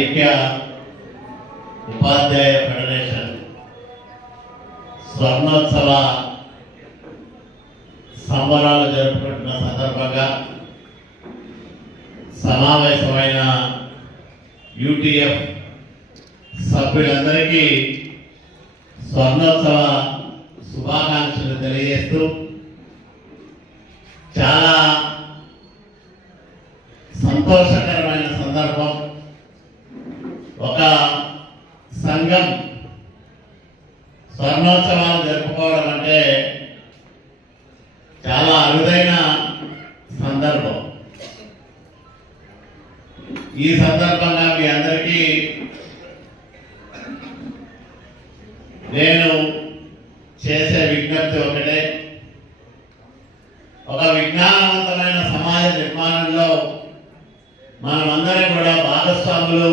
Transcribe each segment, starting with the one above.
ఐక్య ఉపాధ్యాయ ఫెడరేషన్ స్వర్ణోత్సవ సంబరాలు జరుపుకుంటున్న సందర్భంగా సమావేశమైన యూటీఎఫ్ సభ్యులందరికీ స్వర్ణోత్సవ శుభాకాంక్షలు తెలియజేస్తూ చాలా సంతోషకర సందర్భం ఒక సంఘం స్వర్ణోత్సవాలు జరుపుకోవడం అంటే చాలా అరుదైన సందర్భం ఈ సందర్భంగా మీ అందరికీ నేను చేసే విజ్ఞప్తి ఒకటే ఒక విజ్ఞానవంతమైన సమాజ నిర్మాణంలో మనమందరం కూడా భాగస్వాములు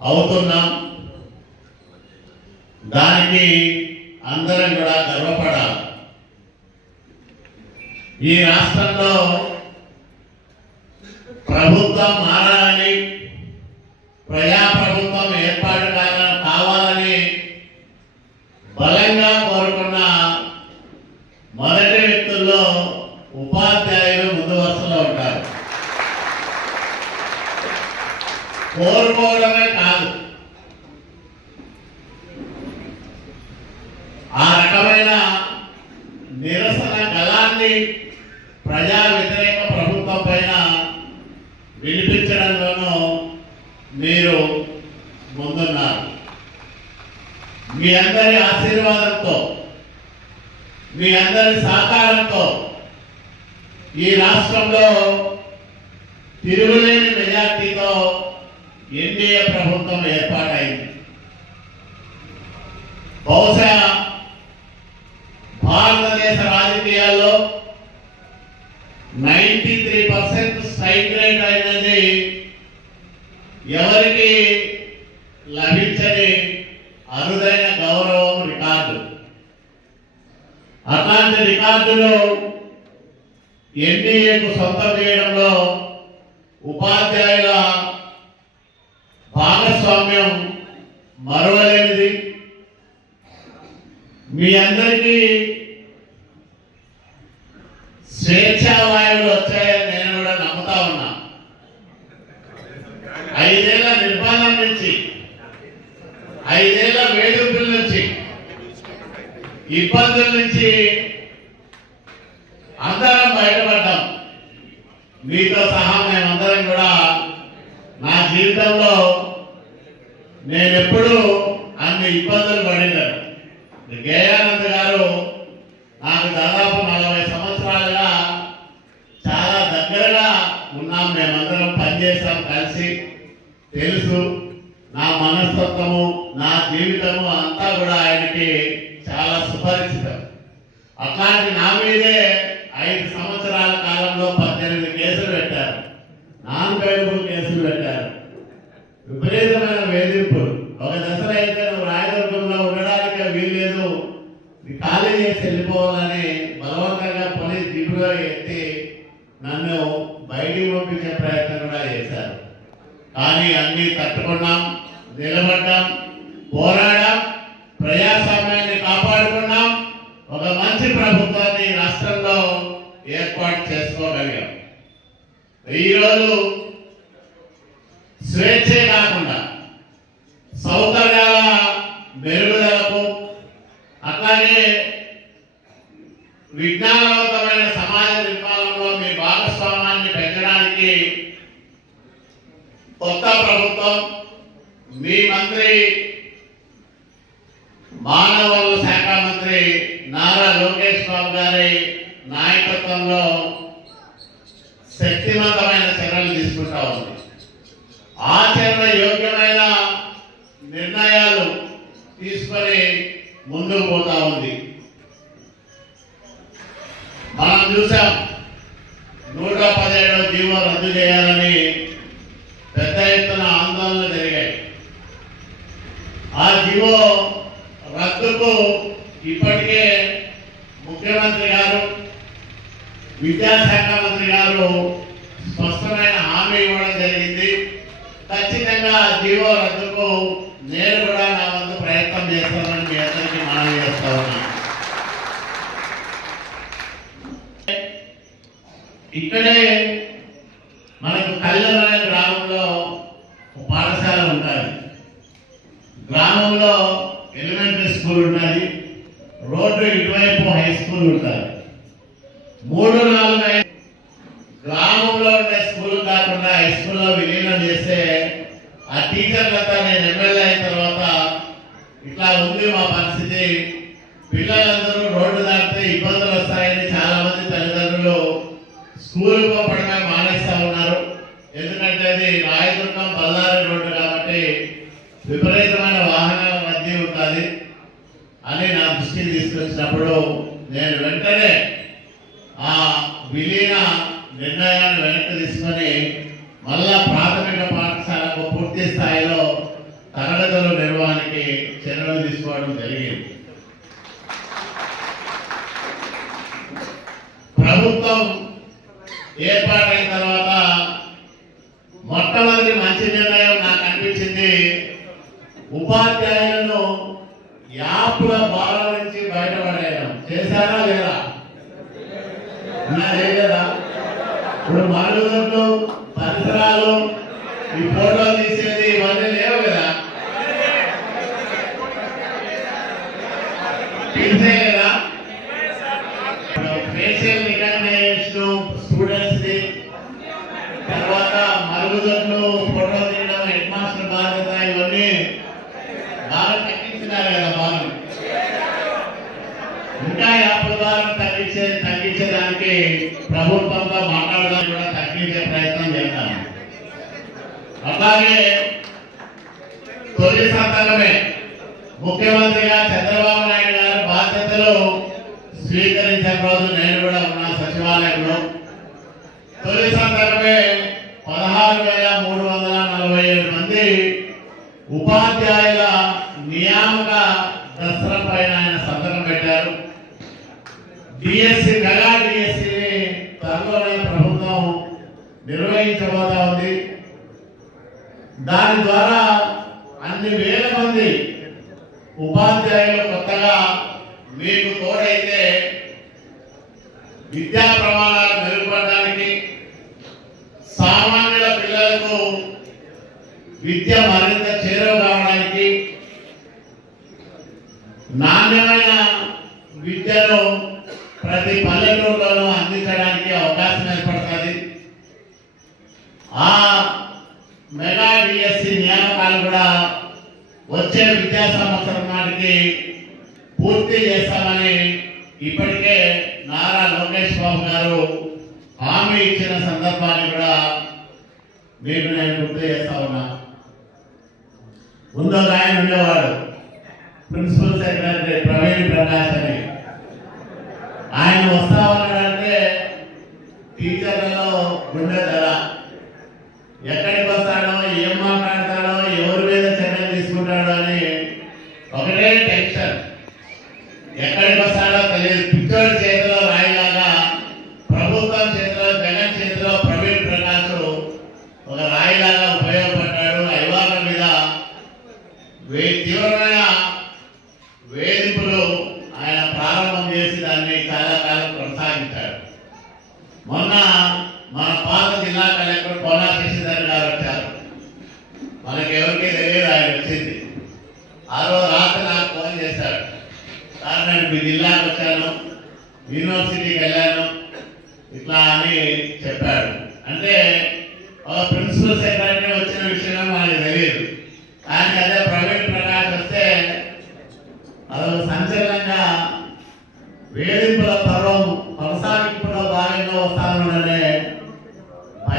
అవుతున్నాం దానికి అందరం కూడా గర్వపడాలి ఈ రాష్ట్రంలో ప్రభుత్వం మారాలని ప్రజా ప్రభుత్వం ఏర్పాటు కావాలని కావాలని బలంగా కోరుకున్న మొదటి వ్యక్తుల్లో ఉపాధ్యాయులు ముందు వరుసలో ఉంటారు కోరుకోవడమే కాదు ఆ రకమైన నిరసన గలాన్ని ప్రజా వ్యతిరేక ప్రభుత్వం పైన వినిపించడంలోనూ మీరు ముందున్నారు మీ అందరి ఆశీర్వాదంతో మీ అందరి సహకారంతో ఈ రాష్ట్రంలో తిరుగులేని మెజార్టీతో ఎన్డీఏ ప్రభుత్వం ఏర్పాటైంది బహుశా భారతదేశ రాజకీయాల్లో ninety three percent strike rate అందరికీ స్వేచ్ఛా వాయువులు వచ్చాయని నేను కూడా నమ్ముతా ఉన్నా. ఐదేళ్ళ నిర్మాణం నుంచి ఐదేళ్ళ వేడుకల నుంచి ఇబ్బందుల నుంచి అందరం బయటపడ్డాం మీతో సహా మేమందరం కూడా నా జీవితంలో నేను ఎప్పుడూ అన్ని ఇబ్బందులు పడినాను గేయానంద్ గారు నాకు దాదాపు నలభై సంవత్సరాలుగా చాలా దగ్గరగా ఉన్నాం. మేమందరం పనిచేసాం కలిసి. తెలుసు నా మనస్తత్వము నా జీవితము అంతా కూడా ఆయనకి చాలా సుపరిచితం. అట్లాంటి నా మీదే ఐదు సంవత్సరాల కాలంలో పద్దెనిమిది కేసులు పెట్టారు. నాన్ కానీ అన్ని తట్టుకున్నాం నిలబడ్డాం పోరాడాం ప్రజాస్వామ్యాన్ని కాపాడుకున్నాం. ఒక మంచి ప్రభుత్వాన్ని రాష్ట్రంలో ఏర్పాటు చేసుకోగలిగాం. ఈరోజు స్వేచ్ఛే కాకుండా సౌకర్యాల మెరుగుదలకు అట్లాగే విజ్ఞానవంతమైన సమాజ నిర్మాణంలో మీ భాగస్వామ్యాన్ని పెంచడానికి కొత్త ప్రభుత్వం మీ మంత్రి మానవ వనరుల శాఖ మంత్రి నారా లోకేష్ బాబు గారి నాయకత్వంలో శక్తివంతమైన చర్యలు తీసుకుంటా ఉంది. ఆచరణ యోగ్యమైన నిర్ణయాలు తీసుకొని ముందుకు పోతా ఉంది మనం చూసాం నూట పదిహేడవ జీవో రద్దు చేయాలని పెద్ద ఎత్తున ఆందోళనలు జరిగాయి ఆ జీవో రద్దుకు ఇప్పటికే ముఖ్యమంత్రి గారు విద్యాశాఖ మంత్రి గారు స్పష్టమైన హామీ ఇవ్వడం జరిగింది. ఖచ్చితంగా జీవో రద్దుకు నేను కూడా నా వంతు ప్రయత్నం చేస్తానని మీ అందరికీ మనవి చేస్తా ఉన్నాను ఇక్కడే మనకు కల్లెం అనే గ్రామంలో ఒక పాఠశాల ఉంటుంది గ్రామంలో ఎలిమెంటరీ స్కూల్ ఉంటుంది రోడ్డు ఇటువైపు హై స్కూల్ ఉంటుంది మూడు నాలుగు ఐదు గ్రామంలో ఉండే స్కూల్ కాకుండా హై స్కూల్లో విలీనం చేస్తే ఆ టీచర్లంతా నేను ఎమ్మెల్యే అయిన తర్వాత ఇట్లా ఉంది మా పరిస్థితి. పిల్లలందరూ రోడ్డు దాటితే ఇబ్బందులు వస్తాయని చాలా మంది తల్లిదండ్రులు స్కూల్ పోవడమే మానేస్తా ఉన్నారు. ఎందుకంటే అది రాయదుర్గం బల్లారి రోడ్డు కాబట్టి విపరీతమైన వాహనాల మధ్య ఉంటుంది. అని నా దృష్టికి తీసుకొచ్చినప్పుడు నేను వెంటనే ఆ విలీన నిర్ణయాన్ని వెనక్కి తీసుకొని మళ్ళా ప్రాథమిక పాఠశాలకు పూర్తి స్థాయిలో తరగతుల నిర్వహణకి చర్యలు తీసుకోవడం జరిగింది ప్రభుత్వం ఏర్పాటైన తర్వాత మొట్టమొదటి మంచి నిర్ణయం నాకు అనిపించింది ఉపాధ్యాయులను యాప్ల బాధ నుంచి బయటపడేయడం చేశారా లేదా ఉన్నా లేదా ఇప్పుడు మరుగుదొడ్లు పరిసరాలు ఈ ఫోటో తీసేది ఇవన్నీ లేవు కదా తెలిసే కదా ఫేషియల్ రికగ్నైజేషన్ స్టూడెంట్స్ ది తర్వాత మరుగుదొడ్లు ఫోటో తీయడం హెడ్ మాస్టర్ బాధ్యత ఇవన్నీ బాగా తగ్గించినారు కదా బాగా ఇంకా యాభై ద్వారా తగ్గించే తగ్గించడానికి ప్రభుత్వంతో మాట్లాడడం కూడా తగ్గించే ప్రయత్నం చేస్తాను అలాగే తొలి సంతకమే ముఖ్యమంత్రిగా చంద్రబాబు నాయుడు గారి బాధ్యతలు స్వీకరించిన రోజు నేను కూడా ఉన్నా సచివాలయంలో తొలి సందర్భమే పదహారు వేల మూడు వందల నలభై ఏడు మంది ఉపాధ్యాయుల నియామక దసరా పైన ఆయన సంతకం పెట్టారు. డిఎస్సి మెగా డిఎస్సిని త్వరలోనే ప్రభుత్వం నిర్వహించబోతా ఉంది. దాని ద్వారా అన్ని వేల మంది ఉపాధ్యాయులు కొత్తగా మీకు తోడైతే విద్యా ప్రమాణాలు మెరుగుపడడానికి సామాన్యుల పిల్లలకు విద్య మరింత చేరువ కావడానికి నాణ్యమైన విద్యను ప్రతి పల్లెటూరులోనూ అందించడానికి అవకాశం ఏర్పడుతుంది. ఆ మెగా డిఎస్సి నియామకాలు కూడా వచ్చే విద్యా సంవత్సరం నాటికి పూర్తి చేస్తామని ఇప్పటి లోకేష్ బాబు గారు హామీ ఇచ్చిన సందర్భాన్ని కూడా మీకు నేను గుర్తు చేస్తా ఉన్నా. ముందు ఆయన ఉండేవాడు ప్రిన్సిపల్ సెక్రటరీ దాన్ని చాలా కాలం కొనసాగించాడు మొన్న మన పాత జిల్లా కలెక్టర్ కోనా శశిధర్ గారు వచ్చారు. మనకి ఎవరికి తెలియదు ఆయన వచ్చింది. ఆ రోజు రాత్రి నాకు ఫోన్ చేశాడు సార్ నేను మీ జిల్లాకు వచ్చాను యూనివర్సిటీకి వెళ్ళాను ఇట్లా అని చెప్పాడు. అంటే ఒక ప్రిన్సిపల్ సెక్రటరీ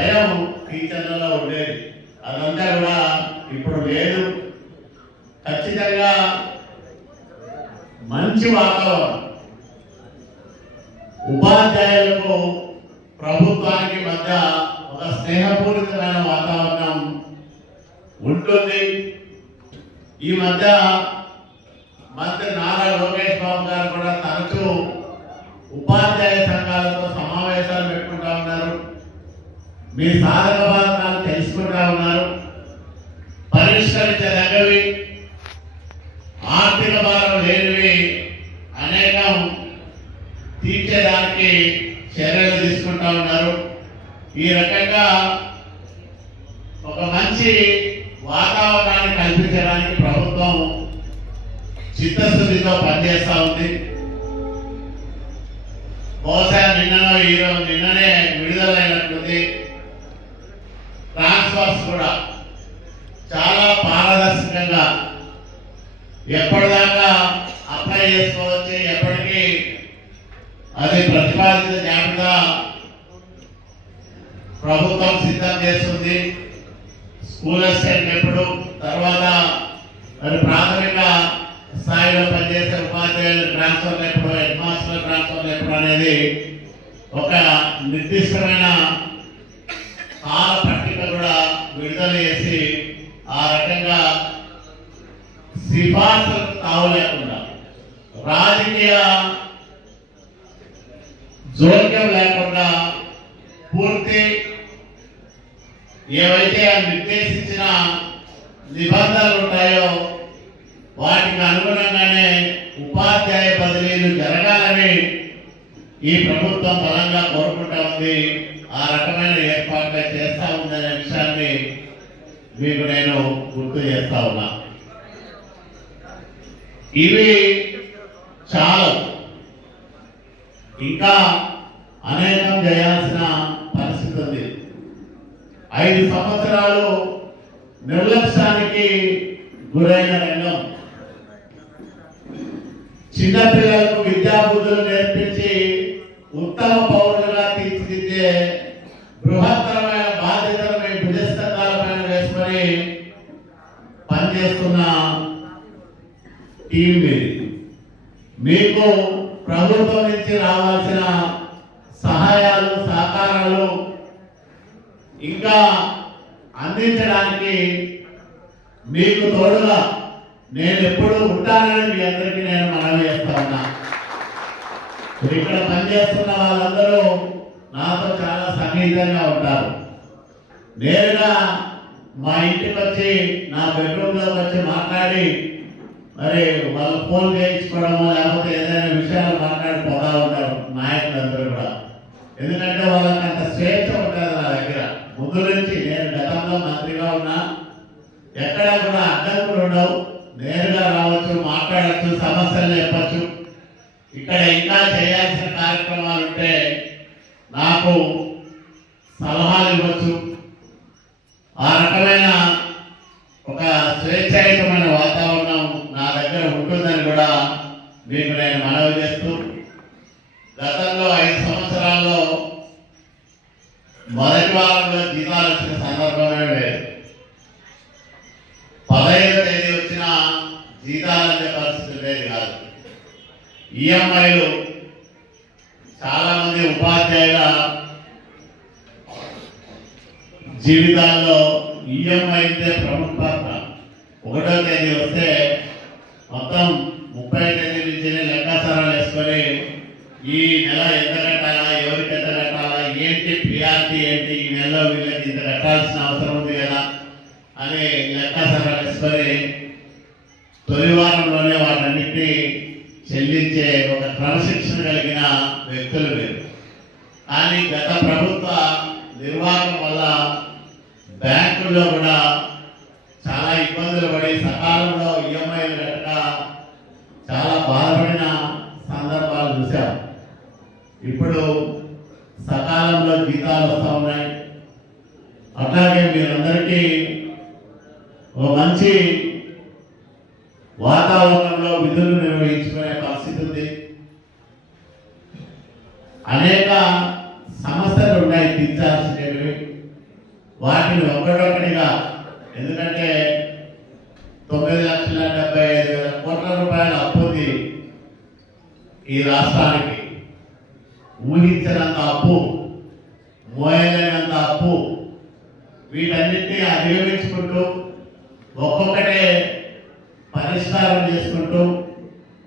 భయం టీచర్ టీచర్లలో ఉండేది. అదంతా కూడా ఇప్పుడు లేదు. ఖచ్చితంగా మంచి వాతావరణం. ఉపాధ్యాయులకు ప్రభుత్వానికి మధ్య ఒక స్నేహపూరితమైన వాతావరణం ఉంటుంది. ఈ మధ్య మంత్రి నారా లోకేష్ బాబు గారు కూడా తరచూ ఉపాధ్యాయ సంఘాలతో మీ సాధన బాధకాలు తెలుసుకుంటా ఉన్నారు. పరిష్కరించదగ్గవి. చేసుకోవచ్చు. ఎప్పటికీ అది ప్రతిపాదిత జాబితా ప్రభుత్వం సిద్ధం చేస్తుంది. స్కూల్ అసిస్టెంట్ ఎప్పుడు తర్వాత మరి ప్రాథమిక స్థాయిలో పనిచేసే ఉపాధ్యాయులు ట్రాన్స్ఫర్ ఎప్పుడు హెడ్ మాస్టర్ ట్రాన్స్ఫర్ ఎప్పుడు అనేది ఒక నిర్దిష్టమైన కాల పట్టిక కూడా విడుదల చేసి ఆ రకంగా సిఫార్సులకు తావు లేకుండా రాజకీయ జోక్యం లేకుండా పూర్తి ఏవైతే ఆ నిర్దేశించిన నిబంధనలు ఉంటాయో వాటికి అనుగుణంగానే ఉపాధ్యాయ బదిలీలు జరగాలని ఈ ప్రభుత్వం బలంగా కోరుకుంటా ఉంది. ఆ రకమైన ఏర్పాట్లు చేస్తా ఉందనే విషయాన్ని మీకు నేను గుర్తు చేస్తా ఉన్నా. ఇవి చాలు ఇంకా అనేకం చేయాల్సిన పరిస్థితి ఉంది. ఐదు సంవత్సరాలు నిర్లక్ష్యానికి గురైన రంగం. చిన్నపిల్లలకు విద్యాబుద్ధులు నేర్పించి ఉత్తమ పౌరులుగా తీర్చిదిద్దే బృహత్తరమైన బాధ్యతలు మీ వేసుకొని పనిచేస్తున్న టీం మీకు ప్రభుత్వం నుంచి రావాల్సిన సహాయాలు సహకారాలు ఇంకా అందించడానికి మీకు తోడుగా నేను ఎప్పుడు ఉంటానని మీ అందరికీ నేను మనవి చేస్తా ఉన్నా. ఇక్కడ పనిచేస్తున్న వాళ్ళందరూ నాతో చాలా సన్నిహితంగా ఉంటారు. నేరుగా మా ఇంటికి వచ్చి నా బెడ్రూమ్లోకి వచ్చి మాట్లాడి మరి వాళ్ళు ఫోన్ చేయించుకోవడమో లేకపోతే ఏదైనా విషయాలు మాట్లాడి పోతా ఉంటారు నాయకులందరూ కూడా. ఎందుకంటే వాళ్ళకి అంత స్వేచ్ఛ ఉంటుంది నా దగ్గర. ముందు నుంచి నేను గతంలో మంత్రిగా ఉన్నా ఎక్కడా కూడా అడ్డంకులు ఉండవు. నేరుగా రావచ్చు మాట్లాడచ్చు సమస్యలు చెప్పచ్చు. ఇక్కడ ఇంకా చేయాల్సిన కార్యక్రమాలు ఉంటే నాకు సలహాలు ఇవ్వచ్చు. ఆ రకమైన ఒక స్వేచ్ఛాయుతమైన మీకు నేను మనవి చేస్తూ గతంలో ఐదు సంవత్సరాల్లో మొదటి వారంలో జీతాలు వచ్చిన సందర్భమే లేదు. పదహైదు తేదీ వచ్చిన జీతాలు పరిస్థితి లేదు కాదు. ఈఎంఐలు చాలామంది ఉపాధ్యాయుల జీవితాల్లో ఈఎంఐ ప్రముఖ పాత్ర. ఒకటో తేదీ వస్తే మొత్తం ముప్పై తేదీ నుంచి లెక్కాసారాలు వేసుకొని ఈ నెల ఎంత కట్టాలా ఎవరికి ఎంత కట్టాలా ఏంటి ప్రియారిటీ ఏంటి ఈ నెలలో వీళ్ళకి ఇంత కట్టాల్సిన అవసరం ఉంది కదా అని లెక్కాసారాలు వేసుకొని తొలి వారంలోనే వాటన్నిటిని చెల్లించే ఒక క్రమశిక్షణ కలిగిన వ్యక్తులు మీరు కానీ గత ప్రభుత్వ నిర్వాహకం వల్ల బ్యాంకుల్లో కూడా చాలా ఇబ్బందులు పడి సకాలంలో ఈఎంఐలు కట్టక చాలా బాధపడిన సందర్భాలు చూసాం ఇప్పుడు సకాలంలో జీతాలు వస్తూ ఉన్నాయి. అట్లాగే మీరందరికీ ఓ మంచి వాతావరణంలో విధులు నిర్వహించుకునే పరిస్థితి ఉంది. అనేక సమస్యలు ఉన్నాయి తీర్చాల్సినవి. వాటిని ఒక్కడొక్కడిగా ఎందుకంటే తొమ్మిది లక్షల డెబ్బై ఐదు వేల కోట్ల రూపాయల అప్పు ఈ రాష్ట్రానికి ఊహించినంత అప్పు మోయలేనంత అప్పు వీటన్నిటినీ అధిగమించుకుంటూ ఒక్కొక్కటే పరిష్కారం చేసుకుంటూ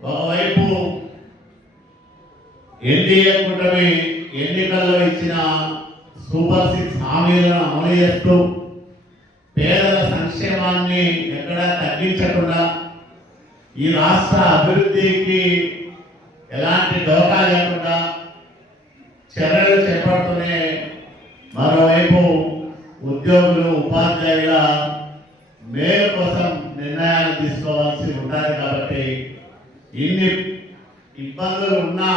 ఒకవైపు ఎన్డీఏ కూటమి ఎన్నికల్లో ఇచ్చిన సూపర్ సిక్స్ హామీలను అమలు చేస్తూ పేదల సంక్షేమాన్ని ఎక్కడా తగ్గించకుండా ఈ రాష్ట్ర అభివృద్ధికి ఎలాంటి దోకా లేకుండా చర్యలు చేపడుతూనే మరోవైపు ఉద్యోగులు ఉపాధ్యాయుల మేలు కోసం నిర్ణయాలు తీసుకోవాల్సి ఉంటుంది కాబట్టి ఇన్ని ఇబ్బందులు ఉన్నా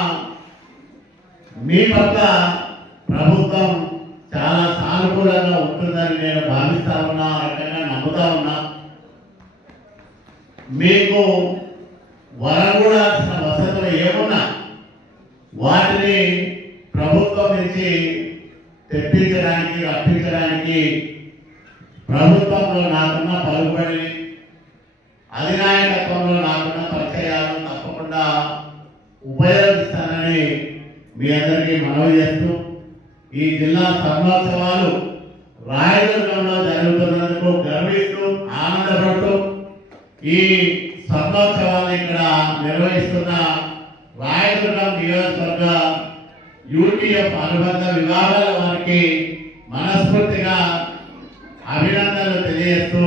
మీ పట్ల ప్రభుత్వం చాలా సానుకూలంగా ఉంటుందని నేను భావిస్తా ఉన్నా రకంగా నమ్ముతా ఉన్నా. మీకు వరం కూడా వాటిని ప్రభుత్వం నుంచి తెప్పించడానికి రప్పించడానికి ప్రభుత్వంలో నాకున్న పలుబడి అధినాయకత్వంలో నాకున్న పరిచయాలను తప్పకుండా ఉపయోగిస్తానని మీ అందరికీ మనవి చేస్తూ ఈ జిల్లా స్వర్ణోత్సవాలు రాయదుర్గంలో జరుగుతున్నందుకు గర్విస్తూ ఆనందపడుతూ ఈ స్వర్ణోత్సవాలు ఇక్కడ నిర్వహిస్తున్న రాయదుర్గం నియోజకవర్గ యూటీఎఫ్ అనుబంధ విభాగాల వారికి మనస్ఫూర్తిగా అభినందనలు తెలియజేస్తూ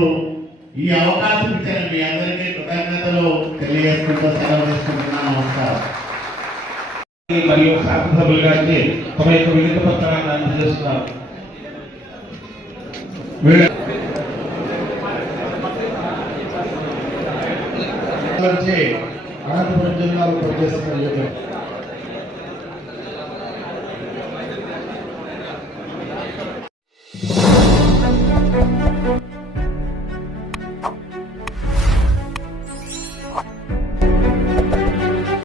ఈ అవకాశం ఇచ్చిన మీ అందరికీ కృతజ్ఞతలు తెలియజేసుకుంటూ సెలవు తీసుకుంటున్నాను. నమస్కారం. మరియు శాసనసభ్యులు గారికి తమ యొక్క వినతి పత్రాన్ని అందజేస్తున్నారు. అనంతపురం జిల్లాలో పనిచేస్తున్న యువకులు